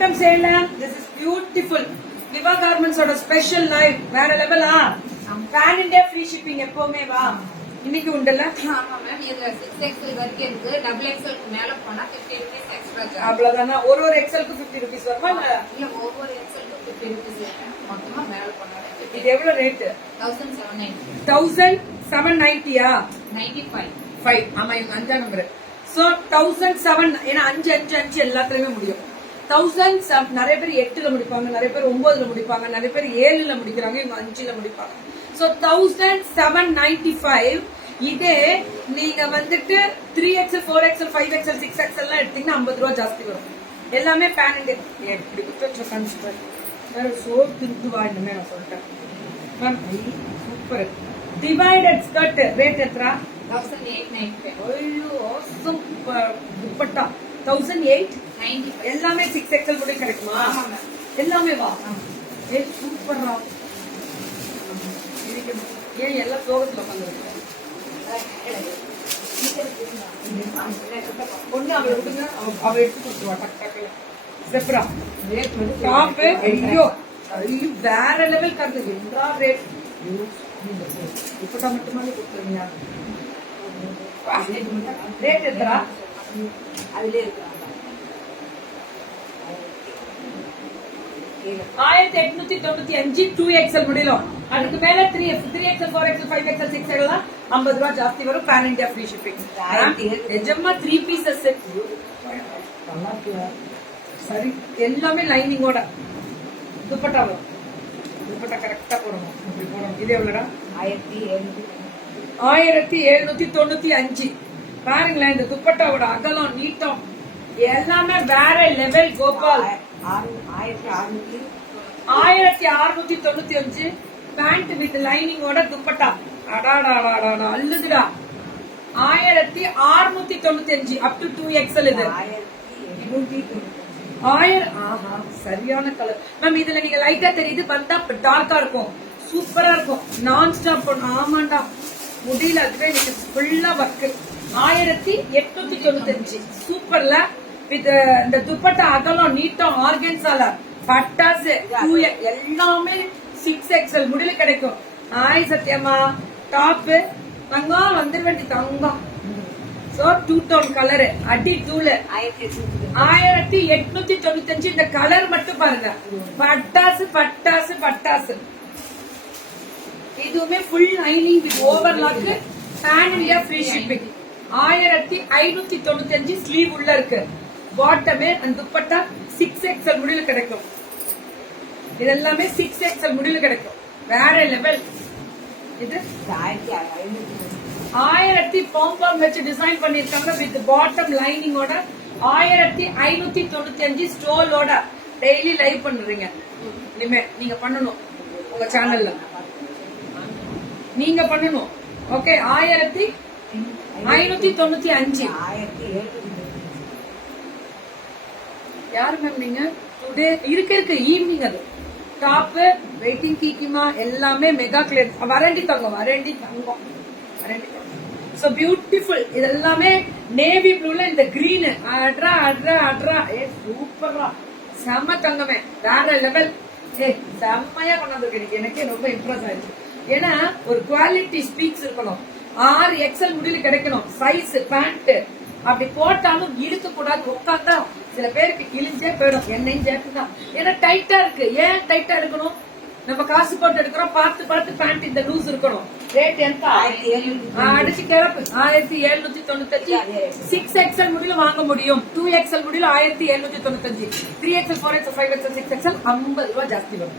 வணக்கம் Salem. This is beautiful. Viva Garments ஓட special live வேற லெவலா. பேன் இந்தியா ஃப்ரீ ஷிப்பிங் எப்பவுமே வா. இன்னைக்கு உண்டல்ல? ஆமா மேம். இது 6XL வரைக்கும் இருக்கு. டபுள் எக்ஸ்எல் மேல போனா 50 rupees எக்ஸ்ட்ரா சார்ஜ். அவ்வளவுதானா? ஒரு எக்ஸ்எல்க்கு 50 rupees வருமா? இல்ல ஒவ்வொரு எக்ஸ்எல்க்கு 50 rupees மொத்தமா மேல போனா இது எவ்வளவு ரேட்? 1790. 1790யா? 95. 5. ஆமா இது 5 நம்பர். சோ 1007 ஏனா 5 5 5 எல்லாத்துலயுமே முடியும். 1007 நிறைய பேர் 8ல முடிப்பாங்க, நிறைய பேர் 9ல முடிப்பாங்க, நிறைய பேர் 7ல முடிக்கிறாங்க, இவங்க 5ல முடிப்பாங்க. சோ 1795. இதே நீங்க வந்துட்டு 3XL 4XL 5XL 6XL எல்லாம் எடுத்தீங்கன்னா 50 ரூபாய் ஜாஸ்தி வரும். எல்லாமே பேன் இந்தியா. எப்படி குத்த கன்ஸ்ட்ரக்ட் வேற சோ திருத்துவா இன்னமே நான் சொல்லிட்டேன். Ma'am super. Divided skirt rate எத்ரா? 1895. ஐயோ சூப்பர். துப்பட்டா 1895. எல்லாமே 6XL கூட கிடைக்குமா? ஆமா மேம். எல்லாமே வா. ஏ சூப்பர்ரா. இதுக்கு ஏன் எல்லாம் சோகத்துல உட்காந்துருக்கு? ஒண்ணு அவளை விடுங்க, அவ எடுத்து கொடுத்துருவா டக் டக்குல. செப்ரா டாப். ஐயோ ஐயோ வேற லெவல் கருது. என்றா ரேட் துப்பட்டா மட்டுமாலே கொடுத்துருவீங்க. ரேட் எத்தரா? அதுல இருக்கு 1895 2XL முடியலும். அதுக்கு மேல 3XL 4XL 5XL 6XL 50 ரூபாய் ஜாஸ்தி வரும். Pan India free shipping. நிஜமா 3 பீசஸ் செட். சரி எல்லாமே லைனிங்கோட துப்பட்டா வரும். துப்பட்டா கரெக்டா போடணும். இப்படி போடணும். இது எவ்வளவுடா? 1795. பாருங்களேன் இந்த துப்பட்டாவோட அகலம் நீட்டம் எல்லாமே வேற லெவல். கோபால் 1695. பேண்ட் வித் லைனிங்கோட துப்பட்டா அடாடாடாடா அல்லுதுடா. 1695 அப் டு 2XL. இது 1000. ஆஹா சரியான கலர் மேம். இதுல நீங்க லைட்டா தெரியுது, வந்தா டார்க்கா இருக்கும், சூப்பரா இருக்கும். நான் ஸ்டாப் பண்ணும். ஆமாண்டா முடியல. அதுவே நீங்க ஃபுல்லா ஒர்க். 1895 சூப்பர்ல. வித் இந்த துப்பட்டா அகலம் நீட்டம் ஆர்கன்ஸால பட்டாசு எல்லாமே 6XL முடியல கிடைக்கும். ஆய் சத்தியமா டாப் தங்கம் வந்துருவேண்டி தங்கம். சோ 2 டோன் கலரு அடி தூளு 1895. இந்த கலர் மட்டும் பாருங்க பட்டாசு பட்டாசு பட்டாசு. இதுவுமே full lining with overlock. Pan India free shipping. 1595 sleeve உள்ள இருக்கு. பாட்டமே அந்த துப்பட்டா 6XL முடியல கிடைக்கும். இதெல்லாமே 6XL முடியல கிடைக்கும். வேற லெவல். இது 1000 பாம் வச்சு டிசைன் பண்ணிருக்காங்க வித் பாட்டம் லைனிங்கோட. 1595 ஸ்டோலோட. டெய்லி லைவ் பண்றீங்க. இனிமே நீங்க பண்ணணும் உங்க சேனல்ல. நீங்க பண்ணணும். ஓகே 1595. யாரு மேம் நீங்க? டுடே இருக்கு ஈவினிங். அது டாப் வெயிட்டிங் கீக்கிமா எல்லாமே மெகா கிளியர். வரண்டி தங்கம் வரண்டி தங்கம் வரண்டி தங்கம். So beautiful. இதெல்லாமே நேவி ப்ளூல இந்த கிரீன் அட்ரா அட்ரா அட்ரா. ஏ சூப்பரா செம்ம தங்கமே வேற லெவல். ஏ செம்மையா கொண்டாந்துருக்கு. எனக்கே ரொம்ப இம்ப்ரெஸ் ஆயிடுச்சு. ஏன்னா ஒரு குவாலிட்டி ஸ்பீக்ஸ் இருக்கணும். 6XL முடியல கிடைக்கணும். சைஸ் பேண்ட் அப்படி போட்டாலும் இழுக்க கூடாது. உட்காந்தா சில பேருக்கு கிழிஞ்சே போயிடும். என்னையும் சேர்த்துதான். ஏன்னா டைட்டா இருக்கு. ஏன் டைட்டா இருக்கணும்? நம்ம காசு போட்டு எடுக்கிறோம். பார்த்து பார்த்து பேண்ட் இந்த லூஸ் இருக்கணும். ரேட் ఎంత? அடிச்சு கிளப்பு 1795. 6XL முடியல வாங்க முடியும். 2XL முடியல 1795. 3XL 4XL 5XL 6XL 50 ரூபாய் ஜாஸ்தி வரும்.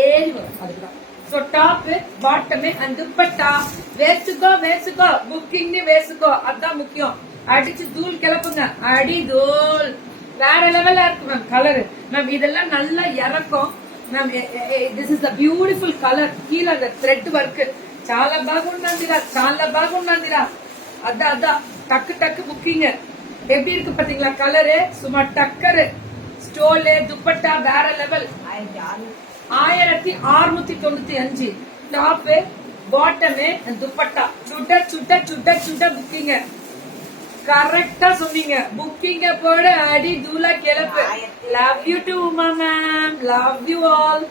ஏறி வரும். அதுக்குதான். சோ டாப் பாட்டமே அந்த துப்பட்டா வேசுக்கோ புக்கிங் வேசுக்கோ. அதான் முக்கியம். அடிச்சு தூள் கிளப்புங்க. அடி தூள் வேற லெவலா இருக்கு மேம். கலர் மேம் இதெல்லாம் நல்லா இறக்கும் ma'am. This is a beautiful colour. கீழே அந்த த்ரெட் ஒர்க் చాలా బాగుందందిరా. చాలా బాగుందందిరా. அதான் டக்கு டக்கு புக்கிங். எப்படி இருக்கு பாத்தீங்களா கலரு? சும்மா டக்கரு. ஸ்டோலு துப்பட்டா வேற லெவல். 1695 டாப் பாட்டமே துப்பட்டா சுட்ட சுட்ட சுட்ட சுட்ட புக்கிங். கரெக்டா சொன்னீங்க. புக்கிங்க போடு அடி தூளா கிளப்பு. Love you too Uma ma'am. Love you all.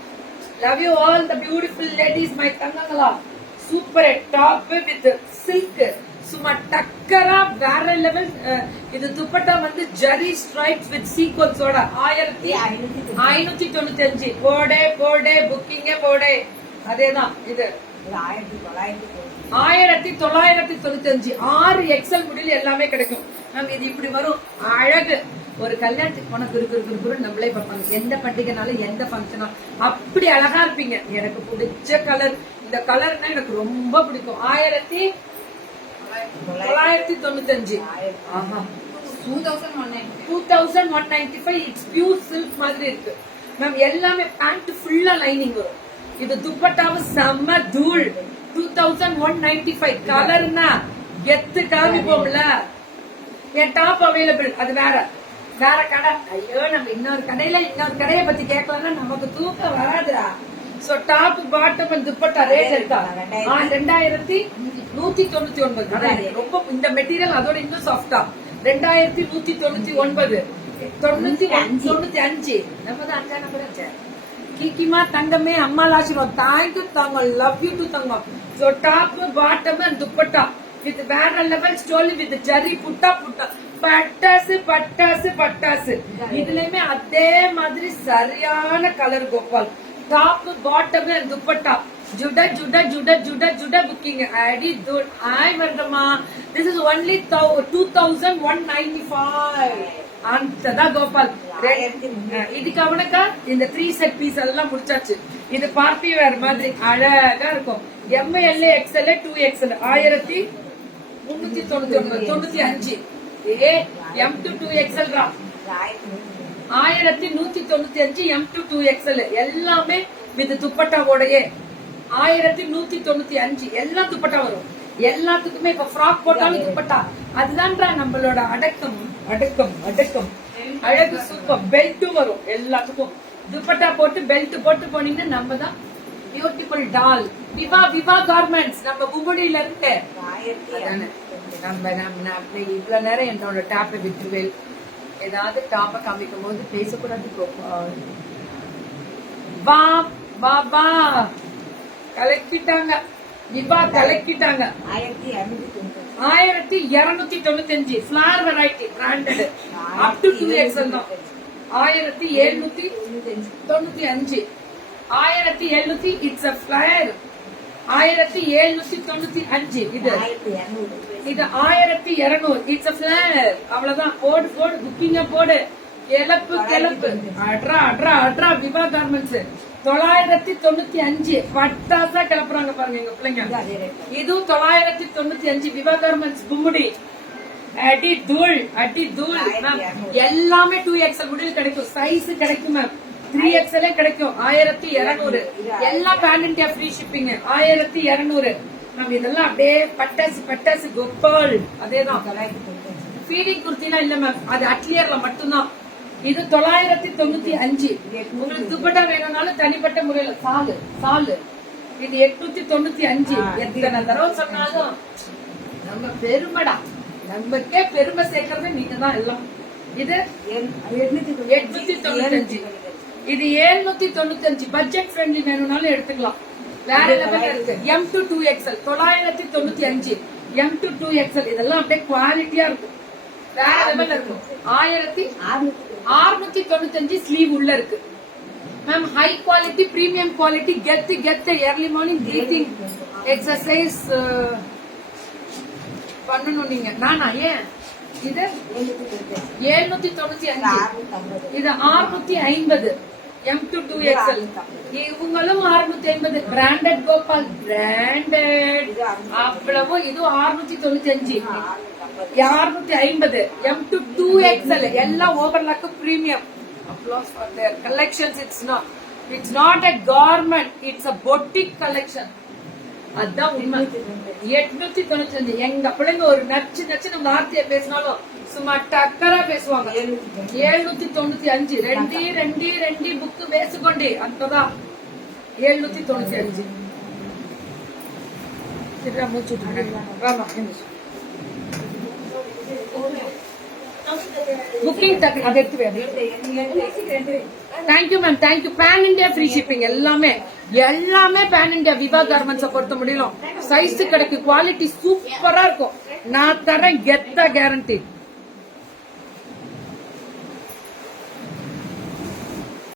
Love you all the beautiful ladies my தங்கங்களா. Super top with silk. சும்மா டக்கரா வேற லெவல். இது துப்பட்டா வந்து ஜரி ஸ்ட்ரைப்ஸ் வித் சீக்வன்ஸோட 1595. போடே போடே புக்கிங்க போடே. அதேதான் இது 1995. 6 XL முடியல எல்லாமே கிடைக்கும். நம்ம இது இப்படி வரும். அழகு. ஒரு கல்யாணத்துக்கு போன குரு நம்மளே பார்ப்பாங்க. எந்த பண்டிகைனாலும் எந்த ஃபங்க்ஷனா அப்படி அழகா இருப்பீங்க. எனக்கு பிடிச்ச கலர் இந்த கலர்னா எனக்கு ரொம்ப பிடிக்கும். 1995. ஆஹா 2195. இட்ஸ் பியூர் சில்க் மாதிரி இருக்கு மேம். எல்லாமே பேண்ட் ஃபுல்லா லைனிங் வரும். இது துப்பட்டாவும் செம்ம தூள். 2195 கலர்னா கெத்து காமிப்போம்ல. என் டாப் அவைலபிள். அது வேற வேற கடை. ஐயோ நம்ம இன்னொரு கடையை பத்தி கேட்கலன்னா நமக்கு தூக்கம் வராதுடா. So top bottom dupatta rate இருக்கா 2199. ரொம்ப இந்த மெட்டீரியல் அதோட இன்னும் சாஃப்டா 2199. 95. நம்ம தான் 5 நம்பர். கிக்கிமா தங்கமே அம்மா ஆசீர்வாதம். தேங்க்யூ தங்கம். லவ் யூ டு தங்கம். So top bottom and dupatta with வேற level stole with zari butta பட்டாசு பட்டாசு பட்டாசு. இதுலயுமே அதே மாதிரி சரியான colour Gopal. Top bottom and dupatta ஜுட ஜுட ஜுட ஜுட ஜுட புக்கிங் அடி தூள். ஆய் வரமா. This is only 2195. அந்ததான் கோபால். இதுக்கு அவனுக்கா இந்த 3 செட் பீஸ் எல்லாம் முடிச்சாச்சு. இது பார்ட்டி வேர் மாதிரி அழகா இருக்கும். ML XL 2XL 1399. M2 2XL 1195. M2 2XL எல்லாமே வித் துப்பட்டாவோடயே 1195. எல்லாம் துப்பட்டா வரும். எல்லாத்துக்குமே இப்ப ஃப்ராக் போட்டாலும் துப்பட்டா. அதுதான்டா நம்மளோட அடக்கம் அடக்கம் அடக்கம். அழகு சூப்பர். பெல்ட்டும் வரும் எல்லாத்துக்கும். துப்பட்டா போட்டு பெல்ட் போட்டு போனீங்கன்னா நம்ம தான் பியூட்டிஃபுல் டால். விவா கார்மெண்ட்ஸ் நம்ம புகுடியில இருக்கு. நம்ம இவ்வளவு நேரம் என்னோட டாப்பை விட்டுவேல். ஏதாவது டாப்ப காமிக்கும் போது பேசக்கூடாது. வா வா வா கலக்கிட்டாங்க. விவா கலக்கிட்டாங்க. 1295. Flower variety branded up to 2XL தான். 1795. 1700. It's a flare. 1795. இது 1200. It's a flare. அவ்வளவுதான். போடு போடு புக்கிங்க போடு. கிளப்பு அட்ரா அட்ரா அட்ரா. விவா கார்மெண்ட்ஸ் 995. பட்டாசா கிளப்புறாங்க பாருங்க எங்க பிள்ளைங்க. இதுவும் 995. விவா கார்மெண்ட்ஸ் கும்முடி. அடி தூள் அடி தூள். எல்லாமே 2XL முடிவில் கிடைக்கும். சைஸ் கிடைக்கும் மேம். 3XL கிடைக்கும். 1200. எல்லாம் pan India free shipping. 1200 ma'am. இதெல்லாம் அப்படியே பட்டாசு பட்டாசு கோபால். அதேதான். ஃபீடிங் குர்த்திலாம் இல்ல மேம். அது அட்லியர்ல மட்டும்தான். இது 995. உங்களுக்கு துப்பட்டா வேணும்னாலும் தனிப்பட்ட முறையில சாலு. இது 895. எத்தனை தடவை சொன்னாலும் நம்ம பெருமைடா. நமக்கே பெருமை சேர்க்கறது நீங்க தான் எல்லாம். இது 895. இது 795. பட்ஜெட் ஃப்ரெண்ட்லி வேணும்னாலும் எடுத்துக்கலாம். வேற லெவல் இருக்கு. M2 2XL 995. M2 2XL இதெல்லாம் அப்படியே குவாலிட்டியா இருக்கும். வேற லெவல் இருக்கும். 1695. ஸ்லீவ் உள்ள இருக்கு ma'am. High quality premium quality. கெத்து ஏர்லி மார்னிங் பிரீத்திங் எக்ஸசைஸ் பண்ணணும் நீங்க. நானா ஏன் இது 795. இது 650. M2 2XL. இவங்களும் 650. Branded Gopal branded. அவ்வளவு இது 695. 650. M2 2XL எல்லாம் overlock premium. Applause for their collections. It's not a garment. It's a boutique collection. அதான் உண்மை. 895. எங்க பிள்ளைங்க ஒரு நச்சு நம்ம வார்த்தையை பேசினாலும் சும்மா டக்கரா பேசுவாங்க. 795. ரெண்டி புக்கு பேசுகொண்டே அந்ததான் 795. மூச்சு புக்கிங் டக்கு அதை எடுத்து வேணும். Thank you ma'am, thank you. Pan India free shipping எல்லாமே பேன் இந்தியா விவா கார்மெண்ட்ஸை பொறுத்த முடியல. சைஸ் கிடைக்கும், குவாலிட்டி சூப்பரா இருக்கும். நான் தரேன் கெத்தா கேரண்டி.